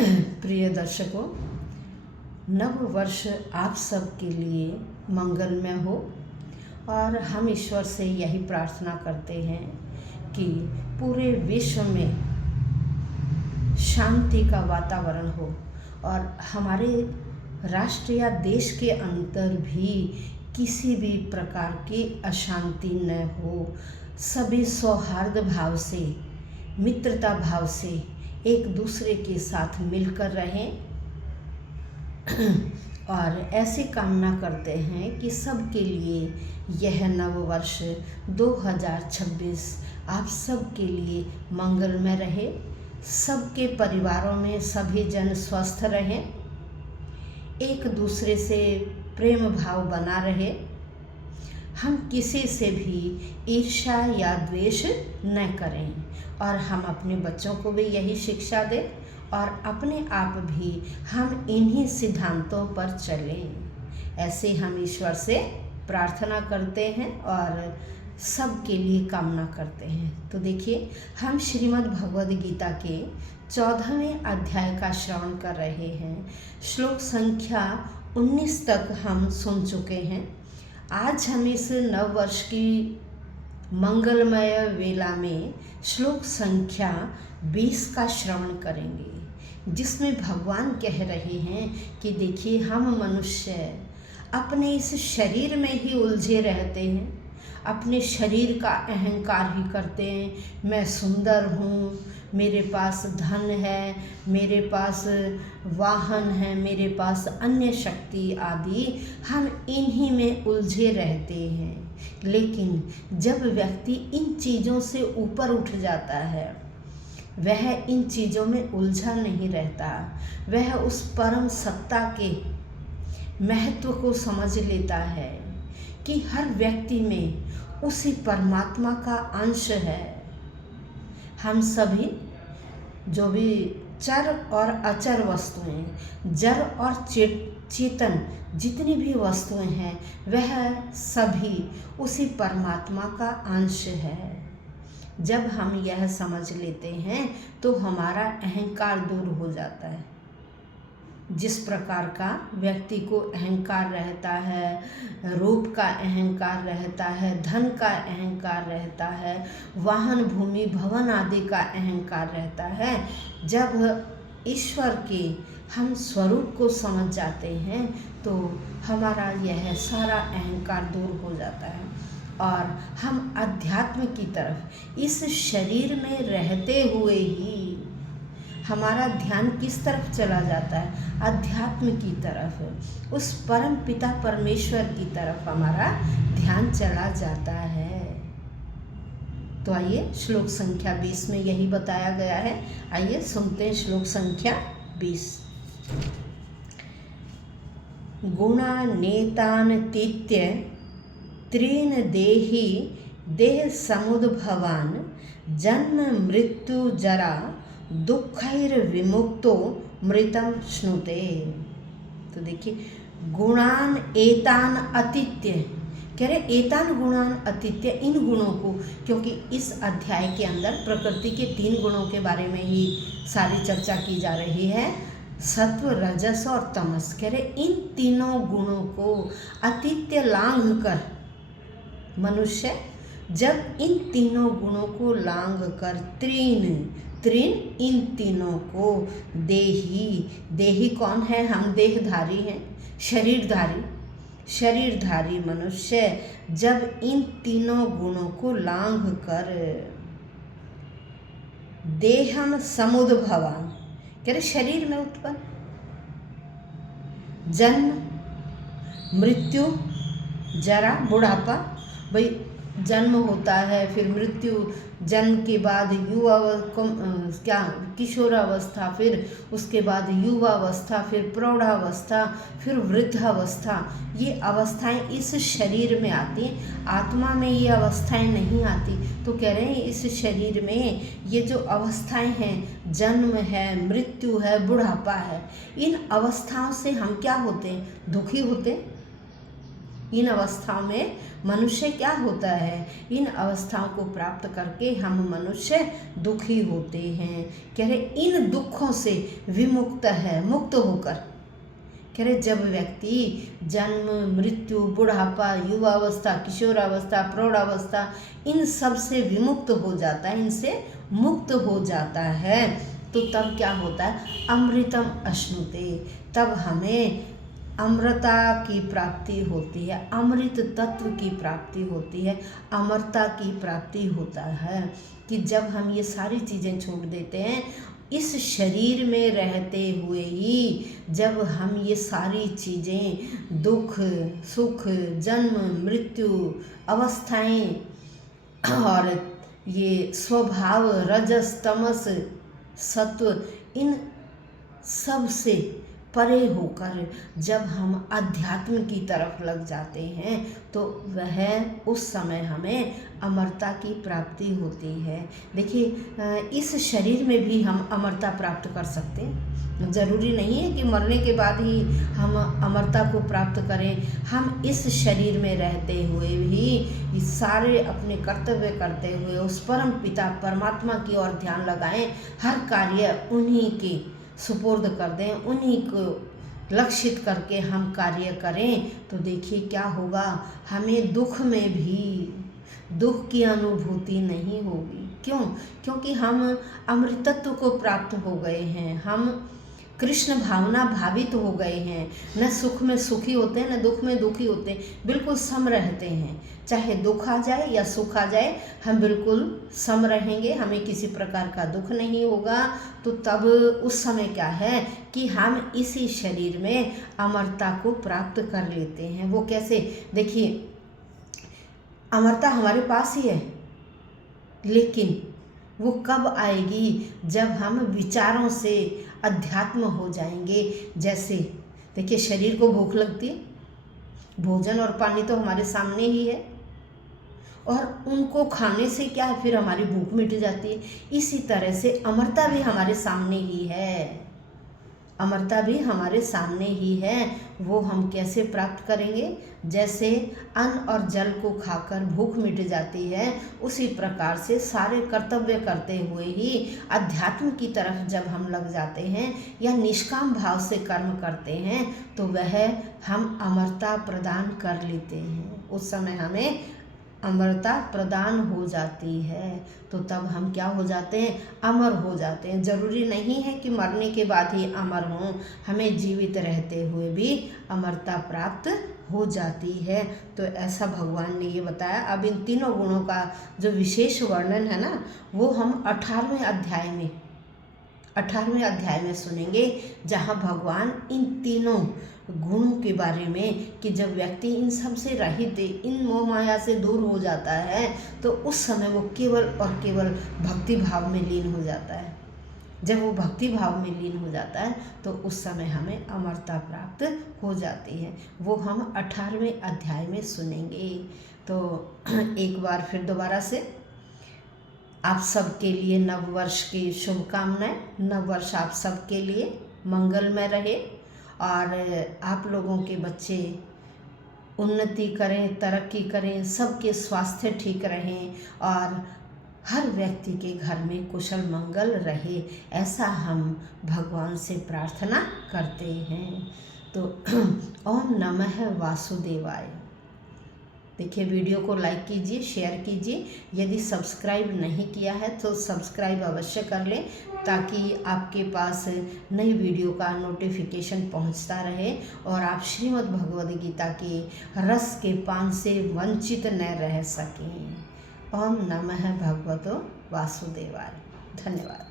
प्रिय दर्शकों, नव वर्ष आप सबके लिए मंगलमय हो और हम ईश्वर से यही प्रार्थना करते हैं कि पूरे विश्व में शांति का वातावरण हो और हमारे राष्ट्र या देश के अंदर भी किसी भी प्रकार की अशांति न हो। सभी सौहार्द भाव से, मित्रता भाव से एक दूसरे के साथ मिलकर रहें और ऐसी कामना करते हैं कि सबके लिए यह नव वर्ष 2026 आप सबके लिए मंगलमय रहे। सबके परिवारों में सभी जन स्वस्थ रहें, एक दूसरे से प्रेम भाव बना रहे, हम किसी से भी ईर्ष्या या द्वेष न करें और हम अपने बच्चों को भी यही शिक्षा दें और अपने आप भी हम इन्हीं सिद्धांतों पर चलें। ऐसे हम ईश्वर से प्रार्थना करते हैं और सबके लिए कामना करते हैं। तो देखिए, हम श्रीमद् भगवद गीता के 14वें अध्याय का श्रवण कर रहे हैं। श्लोक संख्या 19 तक हम सुन चुके हैं। आज हम इस नव वर्ष की मंगलमय वेला में श्लोक संख्या 20 का श्रवण करेंगे, जिसमें भगवान कह रहे हैं कि देखिए, हम मनुष्य अपने इस शरीर में ही उलझे रहते हैं, अपने शरीर का अहंकार ही करते हैं। मैं सुंदर हूँ, मेरे पास धन है, मेरे पास वाहन है, मेरे पास अन्य शक्ति आदि, हम इन्हीं में उलझे रहते हैं। लेकिन जब व्यक्ति इन चीज़ों से ऊपर उठ जाता है, वह इन चीज़ों में उलझा नहीं रहता, वह उस परम सत्ता के महत्व को समझ लेता है कि हर व्यक्ति में उसी परमात्मा का अंश है। हम सभी जो भी चर और अचर वस्तुएं, जड़ और चेतन जितनी भी वस्तुएं हैं, वह सभी उसी परमात्मा का अंश है। जब हम यह समझ लेते हैं तो हमारा अहंकार दूर हो जाता है। जिस प्रकार का व्यक्ति को अहंकार रहता है, रूप का अहंकार रहता है, धन का अहंकार रहता है, वाहन भूमि भवन आदि का अहंकार रहता है, जब ईश्वर के हम स्वरूप को समझ जाते हैं तो हमारा यह सारा अहंकार दूर हो जाता है और हम अध्यात्म की तरफ, इस शरीर में रहते हुए ही हमारा ध्यान किस तरफ चला जाता है? अध्यात्म की तरफ, उस परम पिता परमेश्वर की तरफ हमारा ध्यान चला जाता है। तो आइए, श्लोक संख्या 20 में यही बताया गया है। आइए सुनते हैं श्लोक संख्या 20। गुणानेतान तीत्य त्रीन देहि देह समुद्भवान जन्म मृत्यु जरा दुखैर विमुक्तो मृतम श्नुते। तो देखिए, गुणान एतान अतीत्य, कह रहे एतान गुणान अतीत्य, इन गुणों को, क्योंकि इस अध्याय के अंदर प्रकृति के 3 गुणों के बारे में ही सारी चर्चा की जा रही है, सत्व, रजस और तमस। कह रहे इन तीनों गुणों को अतीत्य लांघ कर मनुष्य जब इन तीनों गुणों को लांघ कर त्रीन इन तीनों को देही कौन है? हम देहधारी हैं, शरीरधारी मनुष्य जब इन तीनों गुणों को लांघ कर देहम समुद्भवान, कह रहे शरीर में उत्पन्न, जन्म मृत्यु जरा बुढ़ापा, भाई जन्म होता है, फिर मृत्यु, जन्म के बाद किशोरावस्था, फिर उसके बाद युवावस्था, फिर प्रौढ़ावस्था, फिर वृद्धावस्था। ये अवस्थाएं इस शरीर में आती हैं, आत्मा में ये अवस्थाएं नहीं आती। तो कह रहे हैं इस शरीर में ये जो अवस्थाएं हैं, जन्म है, मृत्यु है, बुढ़ापा है, इन अवस्थाओं से हम क्या होते हैं? दुखी होते हैं। इन अवस्थाओं में मनुष्य क्या होता है, इन अवस्थाओं को प्राप्त करके हम मनुष्य दुखी होते हैं। कह रहे इन दुखों से विमुक्त है, मुक्त होकर। कह रहे जब व्यक्ति जन्म, मृत्यु, बुढ़ापा, युवावस्था, किशोरावस्था, प्रौढ़ावस्था इन सब से विमुक्त हो जाता है, इनसे मुक्त हो जाता है, तो तब क्या होता है, अमृतम अश्नुते, तब हमें अमृता की प्राप्ति होती है, अमृत तत्व की प्राप्ति होती है, अमरता की प्राप्ति होता है। कि जब हम ये सारी चीज़ें छोड़ देते हैं, इस शरीर में रहते हुए ही जब हम ये सारी चीज़ें, दुख सुख, जन्म मृत्यु, अवस्थाएं और ये स्वभाव, रजस तमस सत्व, इन सब से परे होकर जब हम अध्यात्म की तरफ लग जाते हैं, तो वह उस समय हमें अमरता की प्राप्ति होती है। देखिए इस शरीर में भी हम अमरता प्राप्त कर सकते हैं, ज़रूरी नहीं है कि मरने के बाद ही हम अमरता को प्राप्त करें। हम इस शरीर में रहते हुए भी सारे अपने कर्तव्य करते हुए उस परम पिता परमात्मा की ओर ध्यान लगाएं, हर कार्य उन्हीं के सुपुर्द कर दें, उन्हीं को लक्षित करके हम कार्य करें, तो देखिए क्या होगा, हमें दुख में भी दुख की अनुभूति नहीं होगी। क्यों? क्योंकि हम अमृतत्व को प्राप्त हो गए हैं, हम कृष्ण भावना भावित हो गए हैं, न सुख में सुखी होते हैं न दुख में दुखी होते हैं, बिल्कुल सम रहते हैं। चाहे दुख आ जाए या सुख आ जाए, हम बिल्कुल सम रहेंगे, हमें किसी प्रकार का दुख नहीं होगा। तो तब उस समय क्या है कि हम इसी शरीर में अमरता को प्राप्त कर लेते हैं। वो कैसे? देखिए अमरता हमारे पास ही है, लेकिन वो कब आएगी? जब हम विचारों से अध्यात्म हो जाएंगे। जैसे देखिए शरीर को भूख लगती है, भोजन और पानी तो हमारे सामने ही है, और उनको खाने से क्या है, फिर हमारी भूख मिट जाती है। इसी तरह से अमरता भी हमारे सामने ही है, अमरता भी हमारे सामने ही है। वो हम कैसे प्राप्त करेंगे? जैसे अन्न और जल को खाकर भूख मिट जाती है, उसी प्रकार से सारे कर्तव्य करते हुए ही अध्यात्म की तरफ जब हम लग जाते हैं या निष्काम भाव से कर्म करते हैं, तो वह हम अमरता प्रदान कर लेते हैं। उस समय हमें अमरता प्रदान हो जाती है, तो तब हम क्या हो जाते हैं? अमर हो जाते हैं। ज़रूरी नहीं है कि मरने के बाद ही अमर हों, हमें जीवित रहते हुए भी अमरता प्राप्त हो जाती है। तो ऐसा भगवान ने ये बताया। अब इन तीनों गुणों का जो विशेष वर्णन है ना, वो हम 18वें अध्याय में सुनेंगे, जहाँ भगवान इन तीनों गुणों के बारे में, कि जब व्यक्ति इन सब से रहित, इन मोह माया से दूर हो जाता है, तो उस समय वो केवल और केवल भक्ति भाव में लीन हो जाता है। जब वो भक्ति भाव में लीन हो जाता है, तो उस समय हमें अमरता प्राप्त हो जाती है। वो हम 18वें अध्याय में सुनेंगे। तो एक बार फिर दोबारा से आप सबके लिए नववर्ष की शुभकामनाएं। नववर्ष आप सबके लिए मंगलमय रहे और आप लोगों के बच्चे उन्नति करें, तरक्की करें, सबके स्वास्थ्य ठीक रहें और हर व्यक्ति के घर में कुशल मंगल रहे, ऐसा हम भगवान से प्रार्थना करते हैं। तो ओम नमः वासुदेवाय। देखिए वीडियो को लाइक कीजिए, शेयर कीजिए। यदि सब्सक्राइब नहीं किया है तो सब्सक्राइब अवश्य कर लें, ताकि आपके पास नई वीडियो का नोटिफिकेशन पहुंचता रहे और आप श्रीमद् भगवद गीता के रस के पान से वंचित न रह सकें। ओम नमः भगवतो वासुदेवाय। धन्यवाद।